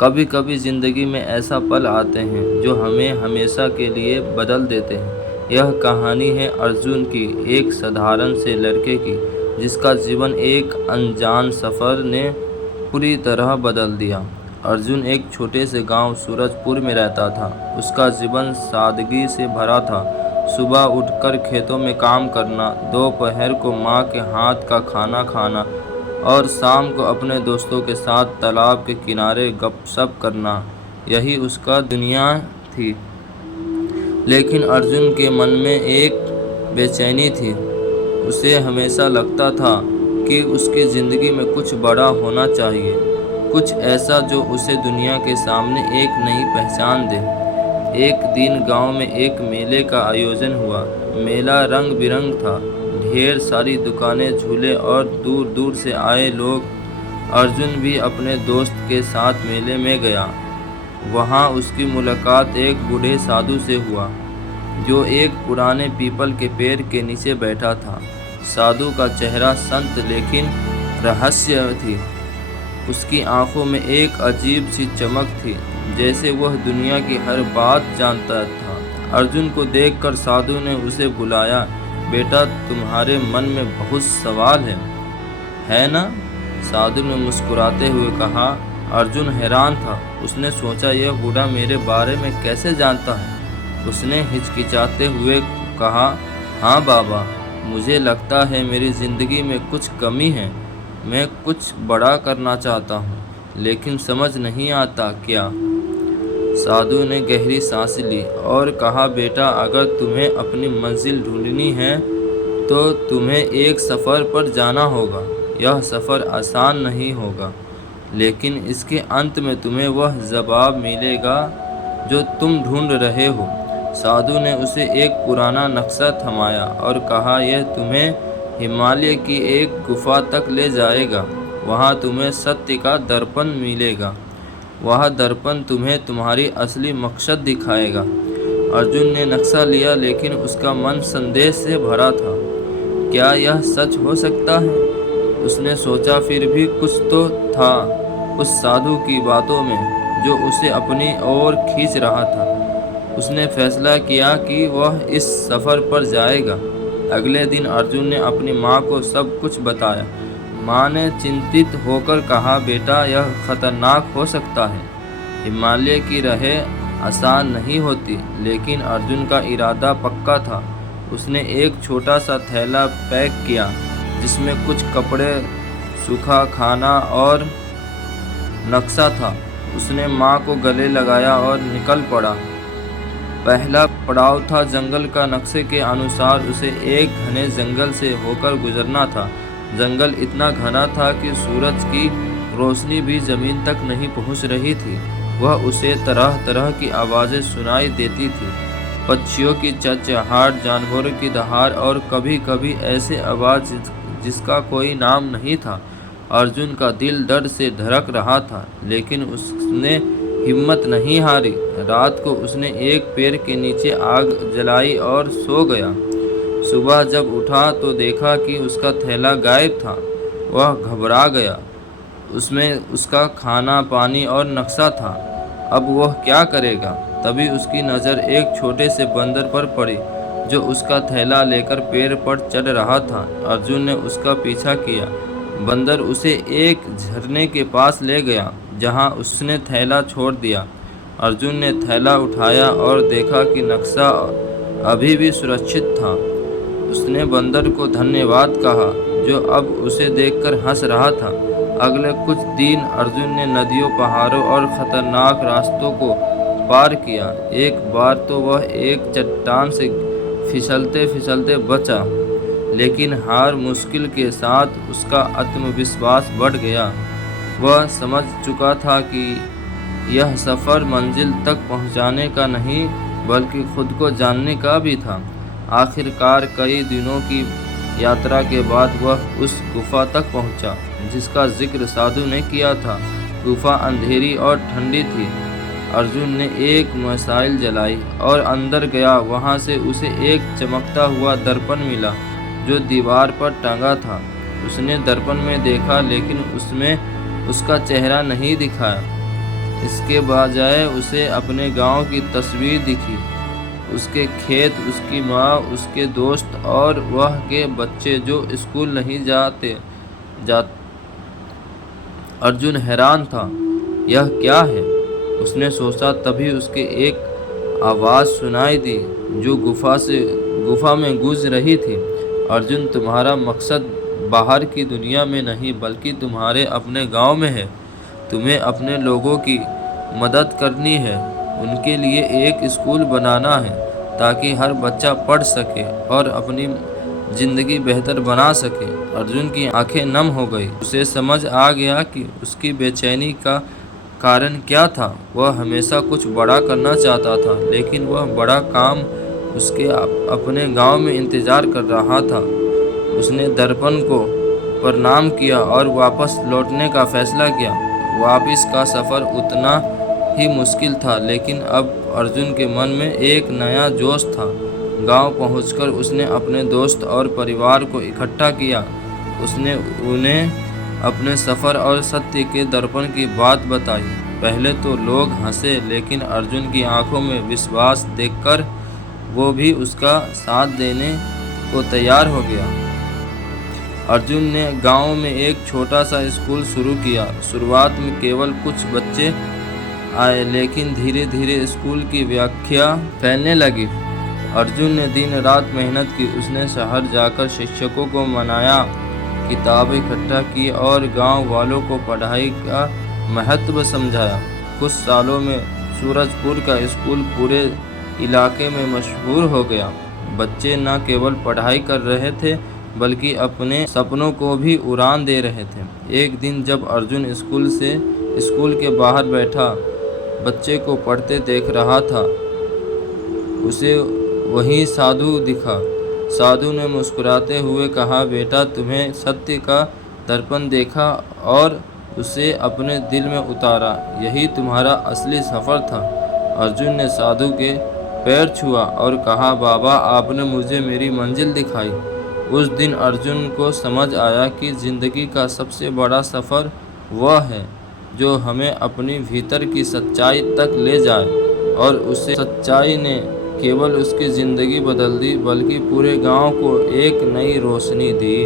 कभी कभी ज़िंदगी में ऐसा पल आते हैं जो हमें हमेशा के लिए बदल देते हैं। यह कहानी है अर्जुन की, एक साधारण से लड़के की जिसका जीवन एक अनजान सफ़र ने पूरी तरह बदल दिया। अर्जुन एक छोटे से गांव सूरजपुर में रहता था। उसका जीवन सादगी से भरा था। सुबह उठकर खेतों में काम करना, दोपहर को माँ के हाथ का खाना खाना और शाम को अपने दोस्तों के साथ तालाब के किनारे गपशप करना, यही उसका दुनिया थी। लेकिन अर्जुन के मन में एक बेचैनी थी। उसे हमेशा लगता था कि उसकी ज़िंदगी में कुछ बड़ा होना चाहिए, कुछ ऐसा जो उसे दुनिया के सामने एक नई पहचान दे। एक दिन गांव में एक मेले का आयोजन हुआ। मेला रंग बिरंग था, ढेर सारी दुकानें, झूले और दूर दूर से आए लोग। अर्जुन भी अपने दोस्त के साथ मेले में गया। वहाँ उसकी मुलाकात एक बूढ़े साधु से हुआ जो एक पुराने पीपल के पेड़ के नीचे बैठा था। साधु का चेहरा शांत लेकिन रहस्य थी। उसकी आंखों में एक अजीब सी चमक थी, जैसे वह दुनिया की हर बात जानता था। अर्जुन को देखकर साधु ने उसे बुलाया। बेटा, तुम्हारे मन में बहुत सवाल है ना? साधु ने मुस्कुराते हुए कहा। अर्जुन हैरान था। उसने सोचा, यह बूढ़ा मेरे बारे में कैसे जानता है? उसने हिचकिचाते हुए कहा, हाँ बाबा, मुझे लगता है मेरी ज़िंदगी में कुछ कमी है। मैं कुछ बड़ा करना चाहता हूँ, लेकिन समझ नहीं आता क्या। साधु ने गहरी सांस ली और कहा, बेटा, अगर तुम्हें अपनी मंजिल ढूंढनी है तो तुम्हें एक सफ़र पर जाना होगा। यह सफ़र आसान नहीं होगा, लेकिन इसके अंत में तुम्हें वह जवाब मिलेगा जो तुम ढूंढ रहे हो। साधु ने उसे एक पुराना नक्शा थमाया और कहा, यह तुम्हें हिमालय की एक गुफा तक ले जाएगा। वहाँ तुम्हें सत्य का दर्पण मिलेगा। वह दर्पण तुम्हें तुम्हारी असली मकसद दिखाएगा। अर्जुन ने नक्शा लिया, लेकिन उसका मन संदेह से भरा था। क्या यह सच हो सकता है? उसने सोचा, फिर भी कुछ तो था उस साधु की बातों में जो उसे अपनी ओर खींच रहा था। उसने फैसला किया कि वह इस सफ़र पर जाएगा। अगले दिन अर्जुन ने अपनी माँ को सब कुछ बताया। माँ ने चिंतित होकर कहा, बेटा, यह खतरनाक हो सकता है। हिमालय की राहें आसान नहीं होती। लेकिन अर्जुन का इरादा पक्का था। उसने एक छोटा सा थैला पैक किया जिसमें कुछ कपड़े, सूखा खाना और नक्शा था। उसने माँ को गले लगाया और निकल पड़ा। पहला पड़ाव था जंगल का। नक्शे के अनुसार उसे एक घने जंगल से होकर गुजरना था। जंगल इतना घना था कि सूरज की रोशनी भी ज़मीन तक नहीं पहुंच रही थी। वह उसे तरह तरह की आवाज़ें सुनाई देती थी, पक्षियों की चहचहाहट, जानवरों की दहाड़ और कभी कभी ऐसे आवाज़ जिसका कोई नाम नहीं था। अर्जुन का दिल डर से धड़क रहा था, लेकिन उसने हिम्मत नहीं हारी। रात को उसने एक पेड़ के नीचे आग जलाई और सो गया। सुबह जब उठा तो देखा कि उसका थैला गायब था। वह घबरा गया। उसमें उसका खाना, पानी और नक्शा था। अब वह क्या करेगा? तभी उसकी नज़र एक छोटे से बंदर पर पड़ी जो उसका थैला लेकर पेड़ पर चढ़ रहा था। अर्जुन ने उसका पीछा किया। बंदर उसे एक झरने के पास ले गया जहां उसने थैला छोड़ दिया। अर्जुन ने थैला उठाया और देखा कि नक्शा अभी भी सुरक्षित था। उसने बंदर को धन्यवाद कहा जो अब उसे देखकर हंस रहा था। अगले कुछ दिन अर्जुन ने नदियों, पहाड़ों और ख़तरनाक रास्तों को पार किया। एक बार तो वह एक चट्टान से फिसलते फिसलते बचा, लेकिन हार मुश्किल के साथ उसका आत्मविश्वास बढ़ गया। वह समझ चुका था कि यह सफ़र मंजिल तक पहुंचाने का नहीं, बल्कि खुद को जानने का भी था। आखिरकार कई दिनों की यात्रा के बाद वह उस गुफा तक पहुंचा जिसका जिक्र साधु ने किया था। गुफा अंधेरी और ठंडी थी। अर्जुन ने एक मिसाइल जलाई और अंदर गया। वहां से उसे एक चमकता हुआ दर्पण मिला जो दीवार पर टंगा था। उसने दर्पण में देखा, लेकिन उसमें उसका चेहरा नहीं दिखाया। इसके बजाय उसे अपने गांव की तस्वीर दिखी, उसके खेत, उसकी माँ, उसके दोस्त और वह के बच्चे जो स्कूल नहीं जा अर्जुन हैरान था। यह क्या है? उसने सोचा। तभी उसके एक आवाज़ सुनाई दी जो गुफा में गूंज रही थी। अर्जुन, तुम्हारा मकसद बाहर की दुनिया में नहीं बल्कि तुम्हारे अपने गांव में है। तुम्हें अपने लोगों की मदद करनी है, उनके लिए एक स्कूल बनाना है ताकि हर बच्चा पढ़ सके और अपनी जिंदगी बेहतर बना सके। अर्जुन की आंखें नम हो गई। उसे समझ आ गया कि उसकी बेचैनी का कारण क्या था। वह हमेशा कुछ बड़ा करना चाहता था, लेकिन वह बड़ा काम उसके अपने गांव में इंतजार कर रहा था। उसने दर्पण को प्रणाम किया और वापस लौटने का फैसला किया। वापस का सफ़र उतना ही मुश्किल था, लेकिन अब अर्जुन के मन में एक नया जोश था। गांव पहुंचकर उसने अपने दोस्त और परिवार को इकट्ठा किया। उसने उन्हें अपने सफ़र और सत्य के दर्पण की बात बताई। पहले तो लोग हंसे, लेकिन अर्जुन की आंखों में विश्वास देखकर वो भी उसका साथ देने को तैयार हो गया। अर्जुन ने गांव में एक छोटा सा स्कूल शुरू किया। शुरुआत में केवल कुछ बच्चे आए, लेकिन धीरे धीरे स्कूल की व्याख्या फैलने लगी। अर्जुन ने दिन रात मेहनत की। उसने शहर जाकर शिक्षकों को मनाया, किताबें इकट्ठा की और गांव वालों को पढ़ाई का महत्व समझाया। कुछ सालों में सूरजपुर का स्कूल पूरे इलाके में मशहूर हो गया। बच्चे न केवल पढ़ाई कर रहे थे बल्कि अपने सपनों को भी उड़ान दे रहे थे। एक दिन जब अर्जुन स्कूल के बाहर बैठा बच्चे को पढ़ते देख रहा था, उसे वहीं साधु दिखा। साधु ने मुस्कुराते हुए कहा, बेटा, तुम्हें सत्य का दर्पण देखा और उसे अपने दिल में उतारा। यही तुम्हारा असली सफ़र था। अर्जुन ने साधु के पैर छुआ और कहा, बाबा, आपने मुझे मेरी मंजिल दिखाई। उस दिन अर्जुन को समझ आया कि ज़िंदगी का सबसे बड़ा सफ़र वह है जो हमें अपनी भीतर की सच्चाई तक ले जाए। और उसे सच्चाई ने केवल उसकी ज़िंदगी बदल दी बल्कि पूरे गांव को एक नई रोशनी दी।